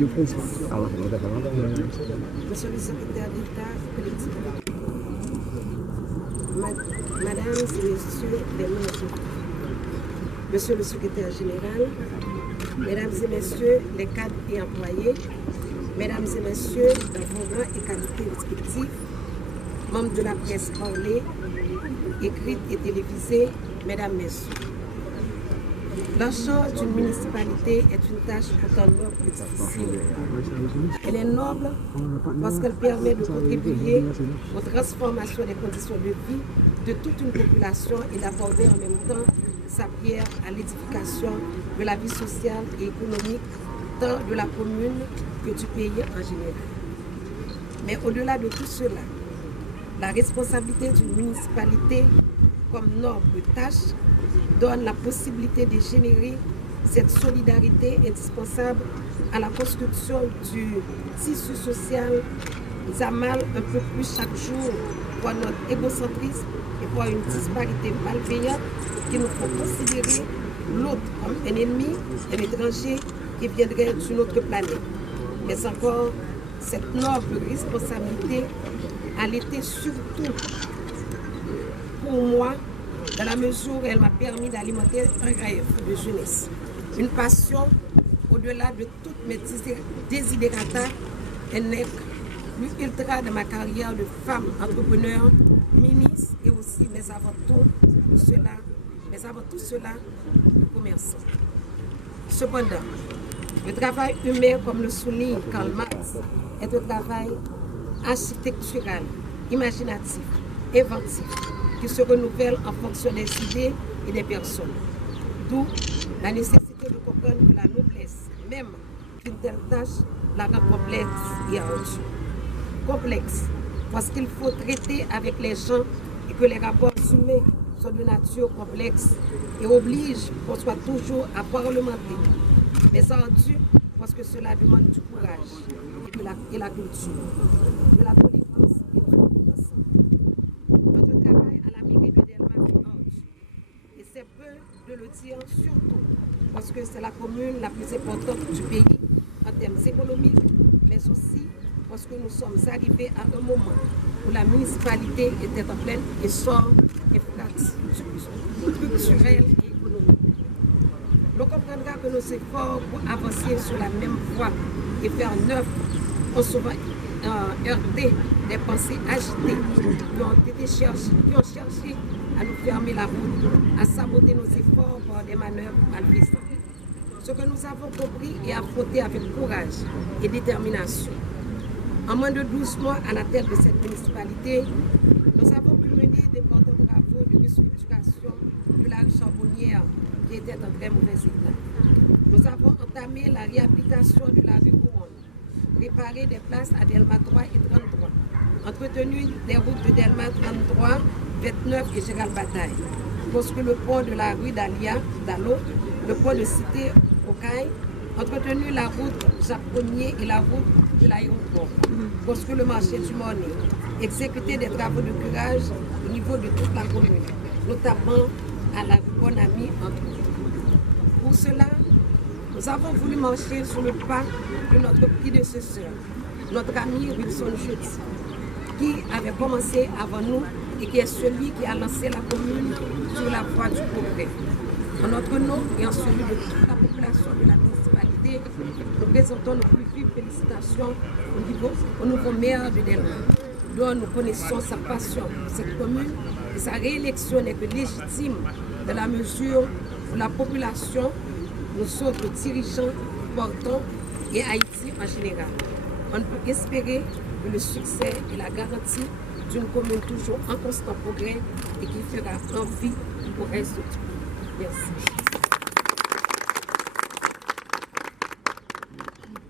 Monsieur le secrétaire d'État, Mesdames et Messieurs les ministres, Monsieur le secrétaire général, Mesdames et Messieurs les cadres et employés, Mesdames et Messieurs dans vos rangs et qualités respectifs, membres de la presse parlée, écrite et télévisée, Mesdames, Messieurs. La charge d'une municipalité est une tâche pourtant noble et difficile. Elle est noble parce qu'elle permet de contribuer aux transformations des conditions de vie de toute une population et d'apporter en même temps sa pierre à l'édification de la vie sociale et économique tant de la commune que du pays en général. Mais au-delà de tout cela, la responsabilité d'une municipalité comme noble tâche donne la possibilité de générer cette solidarité indispensable à la construction du tissu social mal un peu plus chaque jour pour notre égocentrisme et pour une disparité malveillante qui nous font considérer l'autre comme un ennemi, un étranger qui viendrait d'une autre planète. Mais encore, cette noble responsabilité, elle était surtout pour moi, dans la mesure où elle m'a permis d'alimenter un rêve de jeunesse, une passion au-delà de toutes mes désidérata, un être plus ultra de ma carrière de femme entrepreneur, ministre et aussi, mais avant tout cela, de commerçant. Cependant, le travail humain, comme le souligne Karl Marx, est un travail architectural, imaginatif, inventif, qui se renouvelle en fonction des idées et des personnes. D'où la nécessité de comprendre que la noblesse, même d'une telle tâche, la rend complexe et ardue. Complexe, parce qu'il faut traiter avec les gens et que les rapports humains sont de nature complexe et obligent qu'on soit toujours à parlementer. Mais ardu, parce que cela demande du courage et la culture, de la tolérance et du ensemble. Notre travail à la mairie de Delma est ardu. Et c'est peu de le dire, surtout parce que c'est la commune la plus importante du pays en termes économiques, mais aussi parce que nous sommes arrivés à un moment où la municipalité était en pleine essor structurel et économique. On comprendra que nos efforts pour avancer sur la même voie et faire neuf ont souvent heurté des pensées agitées qui ont cherché à nous fermer la route, à saboter nos efforts par des manœuvres malfaisantes. Ce que nous avons compris et affronté avec courage et détermination. En moins de 12 mois à la tête de cette municipalité, nous avons pu mener d'importants travaux de restructuration de la rue Charbonnière qui était en très mauvais état. Nous avons entamé la réhabilitation de la rue Couronne, réparé des places à Delma 3 et 33, entretenu des routes de Delma 33, 29 et Gérald Bataille, construit le pont de la rue d'Allo, le pont de Cité Okaï, entretenu la route Jacques-Ier et la route de l'aéroport, construit le marché du Mornay, exécuté des travaux de curage au niveau de toute la commune, notamment à la Bonne-Amie entre autres. Pour cela, nous avons voulu marcher sur le pas de notre prédécesseur, notre ami Wilson Jeudi, qui avait commencé avant nous et qui est celui qui a lancé la commune sur la voie du progrès. En notre nom et en celui de toute la population de la municipalité, nous présentons nos plus vives félicitations au nouveau maire de Delma, dont nous connaissons sa passion pour cette commune et sa réélection n'est que légitime dans la mesure où la population, nous autres dirigeants portons et Haïti en général. On ne peut espérer que le succès est la garantie d'une commune toujours en constant progrès et qui fera envie au reste du pays. Merci.